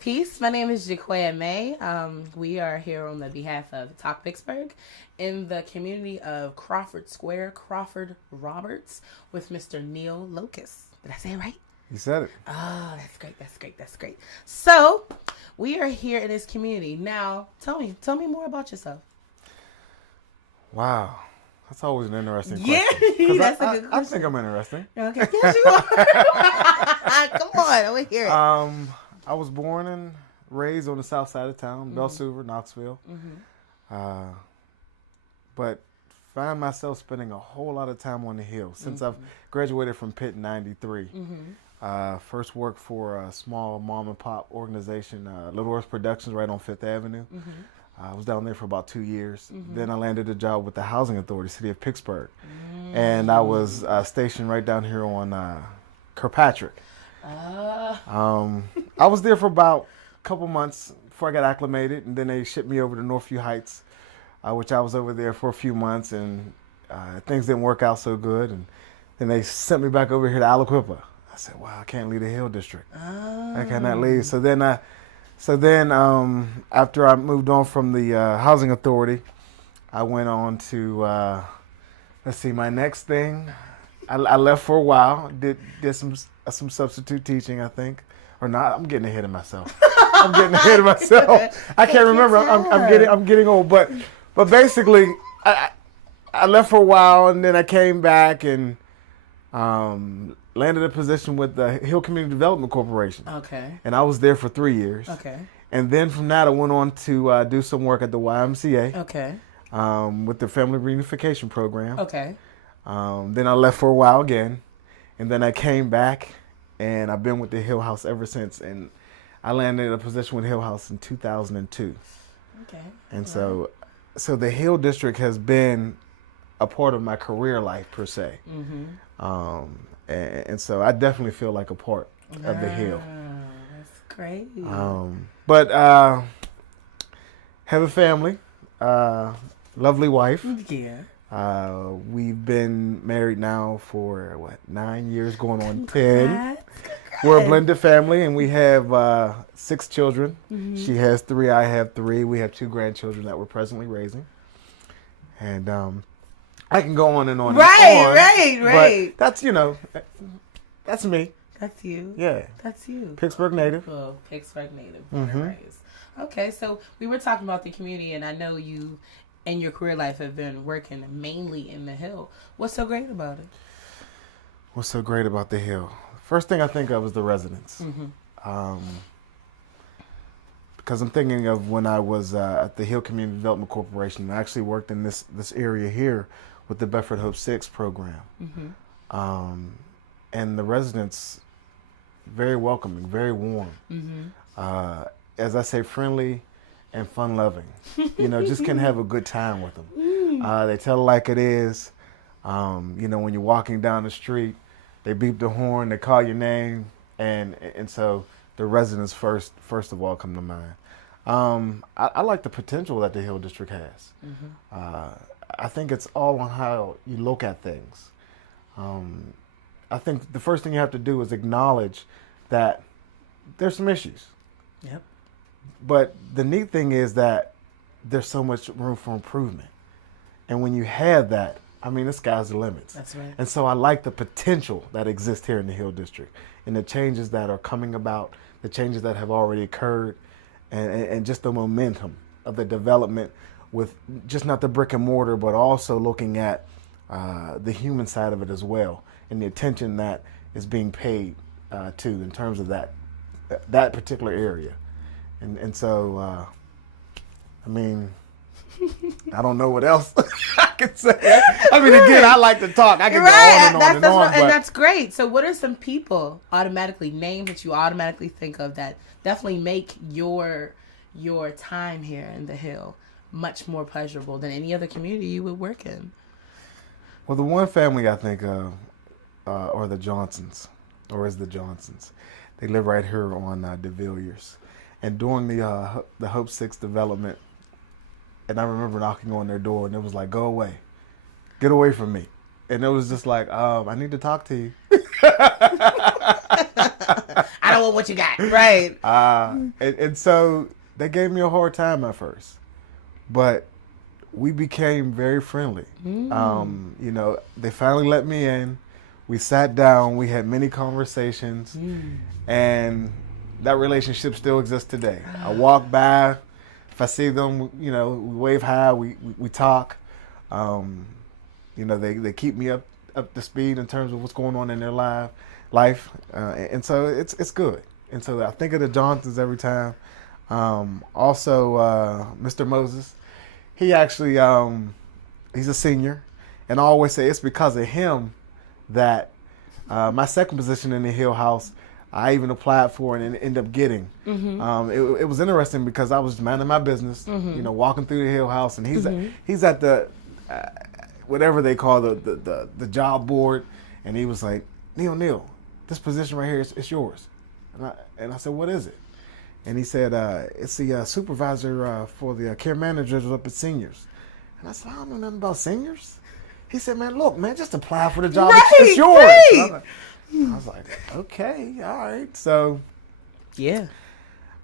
Peace. My name is Jacquea May. We are here on the behalf of Talk Pittsburgh in the community of Crawford Square, Crawford Roberts, with Mr. Neil Locus. Did I say it right? You said it. Oh, that's great. So, we are here in this community. Now, tell me more about yourself. Wow. That's always an interesting question. Yeah, that's a good question. I think I'm interesting. Okay, yes you are. Come on, I want to hear it. I was born and raised on the south side of town, Belsuver, Knoxville. But find myself spending a whole lot of time on the Hill. Since I've graduated from Pitt in 93. First worked for a small mom and pop organization, Little Earth Productions, right on Fifth Avenue. I was down there for about 2 years. Then I landed a job with the Housing Authority, City of Pittsburgh. And I was stationed right down here on Kirkpatrick. I was there for about a couple months before I got acclimated, and then they shipped me over to Northview Heights, which I was over there for a few months, and things didn't work out so good. And then they sent me back over here to Aliquippa. I said, wow, I can't leave the Hill District. I cannot leave. So then after I moved on from the Housing Authority, I went on to, my next thing. I left for a while, did some substitute teaching, I think. Or not, I'm getting ahead of myself. I can't remember. I'm getting old. But basically, I left for a while, and then I came back and landed a position with the Hill Community Development Corporation. Okay. And I was there for 3 years. Okay. And then from that, I went on to do some work at the YMCA. Okay. With the Family Reunification Program. Okay. Then I left for a while again. And then I came back, and I've been with the Hill House ever since. And I landed a position with Hill House in 2002. Okay. And so the Hill District has been a part of my career life, per se. And so I definitely feel like a part of the Hill. That's great. But have a family, lovely wife. Yeah. We've been married now for 9 years, going on 10. We're a blended family, and we have 6 children. She has 3, I have 3. We have 2 grandchildren that we're presently raising. And I can go on and on. Right. But that's me. That's you. Yeah. That's you. Pittsburgh native. Oh, Pittsburgh native. Born and raised. Okay, so we were talking about the community, and I know you in your career life have been working mainly in the Hill. What's so great about it? What's so great about the Hill? First thing I think of is the residents. Because I'm thinking of when I was at the Hill Community Development Corporation. I actually worked in this area here with the Bedford Hope 6 program. And the residents, very welcoming, very warm. As I say, friendly and fun-loving. Just can have a good time with them. They tell it like it is. When you're walking down the street, they beep the horn, they call your name, and so the residents first of all come to mind. I like the potential that the Hill District has. I think it's all on how you look at things. I think the first thing you have to do is acknowledge that there's some issues. Yep. But the neat thing is that there's so much room for improvement. And when you have that, the sky's the limits. That's right. And so I like the potential that exists here in the Hill District and the changes that are coming about, the changes that have already occurred, and just the momentum of the development with just not the brick and mortar, but also looking at the human side of it as well, and the attention that is being paid to in terms of that particular area. And so, I don't know what else I can say. Again, I like to talk. I can go on and on. And that's great. So what are some people automatically names that you automatically think of that definitely make your time here in the Hill much more pleasurable than any other community you would work in? Well, the one family I think of are the Johnsons. They live right here on De Villiers. And during the Hope 6 development, and I remember knocking on their door, and it was like, go away. Get away from me. And it was just like, I need to talk to you. I don't show them what you got. Right. And so they gave me a hard time at first, but we became very friendly. You know, they finally let me in. We sat down. We had many conversations, and that relationship still exists today. I walk by, if I see them, you know, we wave hi, we talk. You know, they keep me up to speed in terms of what's going on in their life, and so it's good. And so I think of the Johnsons every time. Also, Mr. Moses, he actually he's a senior, and I always say it's because of him that my second position in the Hill House I even applied for and ended up getting. It was interesting because I was minding my business, you know, walking through the Hill House, and he's at the whatever they call the job board, and he was like, Neil, this position right here is yours. And I said, what is it? And he said, it's the supervisor for the care managers up at seniors. And I said, I don't know nothing about seniors. He said, man, look, man, just apply for the job. Right, it's yours. Right. I was like, okay, all right. So yeah,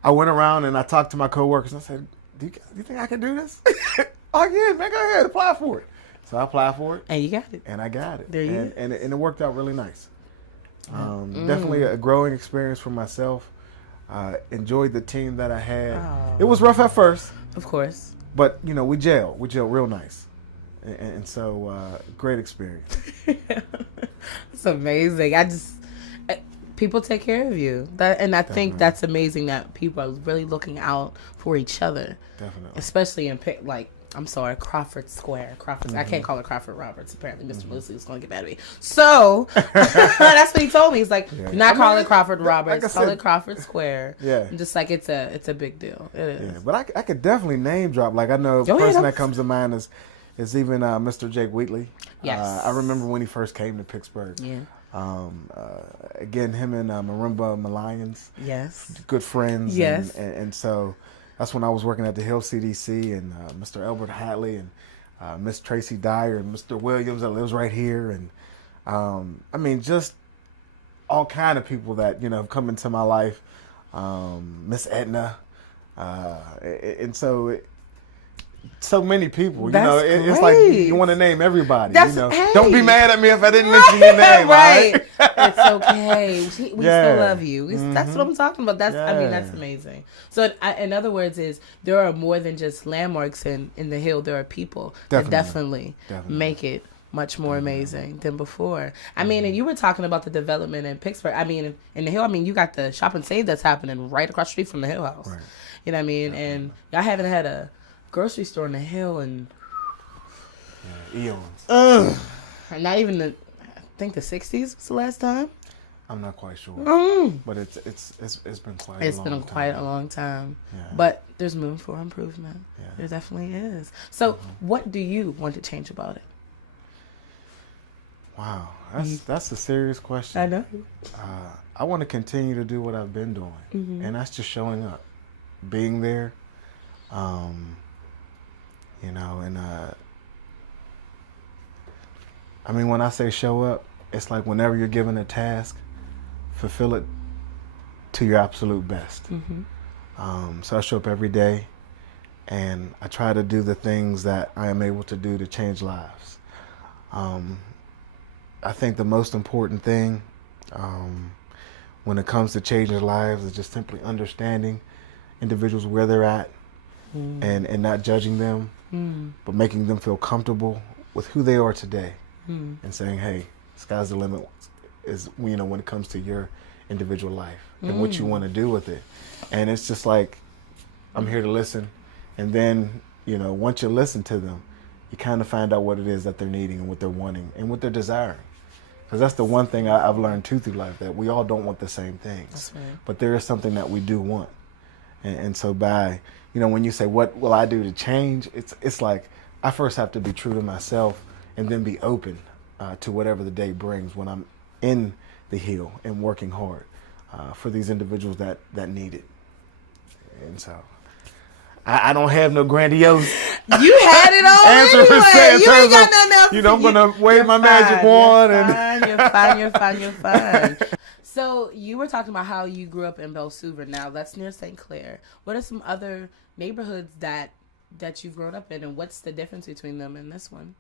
I went around and I talked to my coworkers. And I said, do you think I can do this? Oh, yeah, man, go ahead, apply for it. So I applied for it. And you got it. And I got it. There you go. And it worked out really nice. Definitely a growing experience for myself. Enjoyed the team that I had. Oh. It was rough at first. Of course. But, you know, we gelled real nice. And so, great experience. It's amazing. People take care of you. And I think that's amazing that people are really looking out for each other. Definitely. Especially in, Crawford Square. I can't call it Crawford Roberts. Apparently, Mr. Lucy is going to get mad at me. So, that's what he told me. He's like, do not call it Crawford Roberts. Call it Crawford Square. Yeah. And just like it's a big deal. It is. Yeah, but I could definitely name drop. Like, I know the person that comes to mind is even Mr. Jake Wheatley. Yes. I remember when he first came to Pittsburgh. Yeah. Again, him and Marimba Malayans. Yes. Good friends. Yes. And so that's when I was working at the Hill CDC, and Mr. Albert Hatley and Miss Tracy Dyer and Mr. Williams that lives right here. And I mean, just all kind of people that, you know, have come into my life. Miss Edna. And so many people, it's like you want to name everybody. Don't be mad at me if I didn't mention your name. Right. It's okay. We still love you. That's what I'm talking about. That's amazing. So in other words, there are more than just landmarks in the Hill. There are people that definitely make it much more amazing than before. I mean, and you were talking about the development in Pittsburgh. I mean, in the Hill, you got the Shop and Save that's happening right across the street from the Hill House. Right. You know what I mean? Definitely. And y'all haven't had a grocery store in the Hill and eons. Not even I think the 60s was the last time. I'm not quite sure, but it's been quite. It's been quite a long time, but there's room for improvement. Yeah. There definitely is. So, what do you want to change about it? Wow, that's a serious question. I know. I want to continue to do what I've been doing, and that's just showing up, being there. You know, and I mean, when I say show up, it's like whenever you're given a task, fulfill it to your absolute best. So I show up every day, and I try to do the things that I am able to do to change lives. I think the most important thing when it comes to changing lives is just simply understanding individuals where they're at and not judging them, but making them feel comfortable with who they are today and saying, hey, sky's the limit is, you know, when it comes to your individual life and what you want to do with it. And it's just like, I'm here to listen. And then, you know, once you listen to them, you kind of find out what it is that they're needing and what they're wanting and what they're desiring. Because that's the one thing I've learned too through life, that we all don't want the same things. Right. But there is something that we do want. And so by, you know, when you say, what will I do to change? It's like, I first have to be true to myself and then be open to whatever the day brings when I'm in the Hill and working hard for these individuals that need it. And so I don't have no grandiose. You had it all anyway. You ain't got nothing else. You know, I'm gonna wave my magic wand You're fine. So you were talking about how you grew up in Belsuver. Now that's near St. Clair. What are some other neighborhoods that you've grown up in, and what's the difference between them and this one?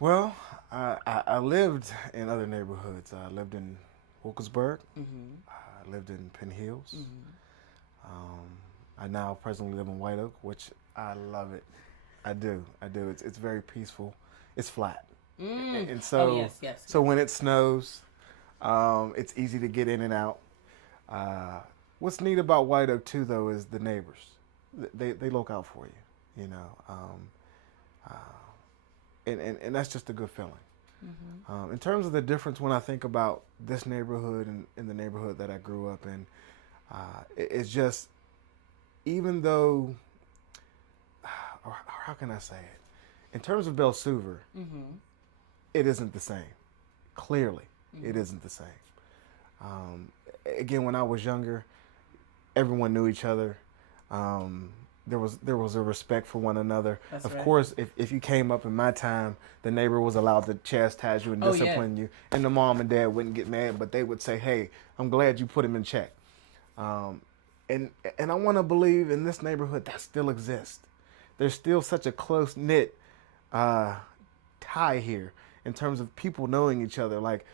Well, I lived in other neighborhoods. I lived in Wilkesburg. Mm-hmm. I lived in Penn Hills. Mm-hmm. I now presently live in White Oak, which I love it. I do. It's very peaceful. It's flat. And so, yes. So when it snows, it's easy to get in and out. What's neat about White Oak too, though, is the neighbors. They look out for you, you know, and that's just a good feeling. Mm-hmm. In terms of the difference, when I think about this neighborhood and the neighborhood that I grew up in, it's just, even though, or how can I say it? In terms of Belsuver, Mm-hmm. it isn't the same. Clearly, Mm-hmm. it isn't the same. Again, when I was younger, everyone knew each other. There was a respect for one another. That's of right. course, if you came up in my time, the neighbor was allowed to chastise you and discipline you, and the mom and dad wouldn't get mad, but they would say, "Hey, I'm glad you put him in check." And I want to believe in this neighborhood that still exists. There's still such a close knit tie here in terms of people knowing each other. Like,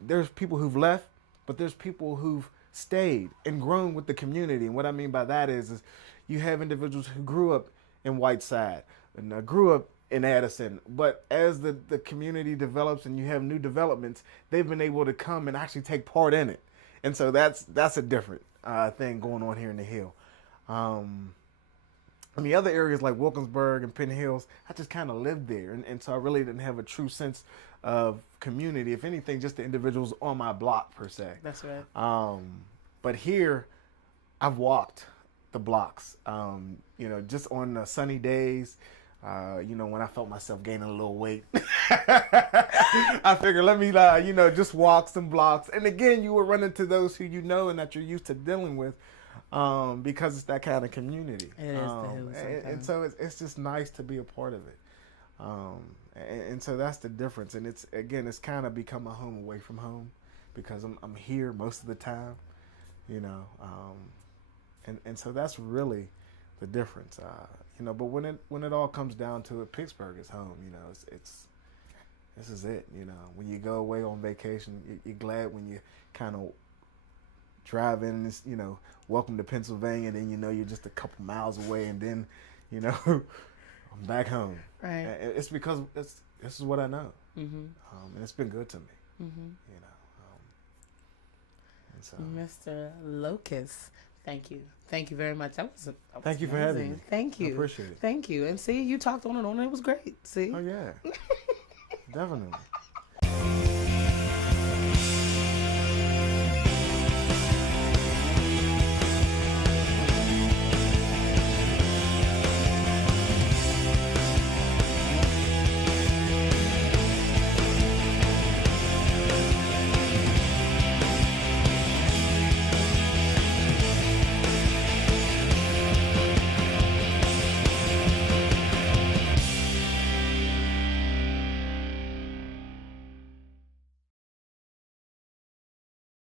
there's people who've left, but there's people who've stayed and grown with the community. And what I mean by that is you have individuals who grew up in Whiteside and grew up in Addison, but as the community develops and you have new developments, they've been able to come and actually take part in it. And so that's a different thing going on here in the Hill. In the other areas like Wilkinsburg and Penn Hills, I just kind of lived there. And so I really didn't have a true sense of community. If anything, just the individuals on my block per se. That's right. But here, I've walked the blocks, just on the sunny days, when I felt myself gaining a little weight. I figured, let me, just walk some blocks. And again, you will run into those who you know and that you're used to dealing with. Because it's that kind of community. It is the Hills and so it's just nice to be a part of it. And so that's the difference. And it's kind of become a home away from home because I'm here most of the time, and so that's really the difference. But when it all comes down to it, Pittsburgh is home. This is it. When you go away on vacation, you're glad when you kind of drive in and welcome to Pennsylvania, then you're just a couple miles away, and then I'm back home. Right. It's because this is what I know. Mm-hmm. And it's been good to me. Mm-hmm. And so, Mr. Locus, thank you very much. That was thank you amazing. for having me. Thank you. I appreciate it. Thank you. And see, you talked on and on, and it was great. See. Oh yeah. Definitely.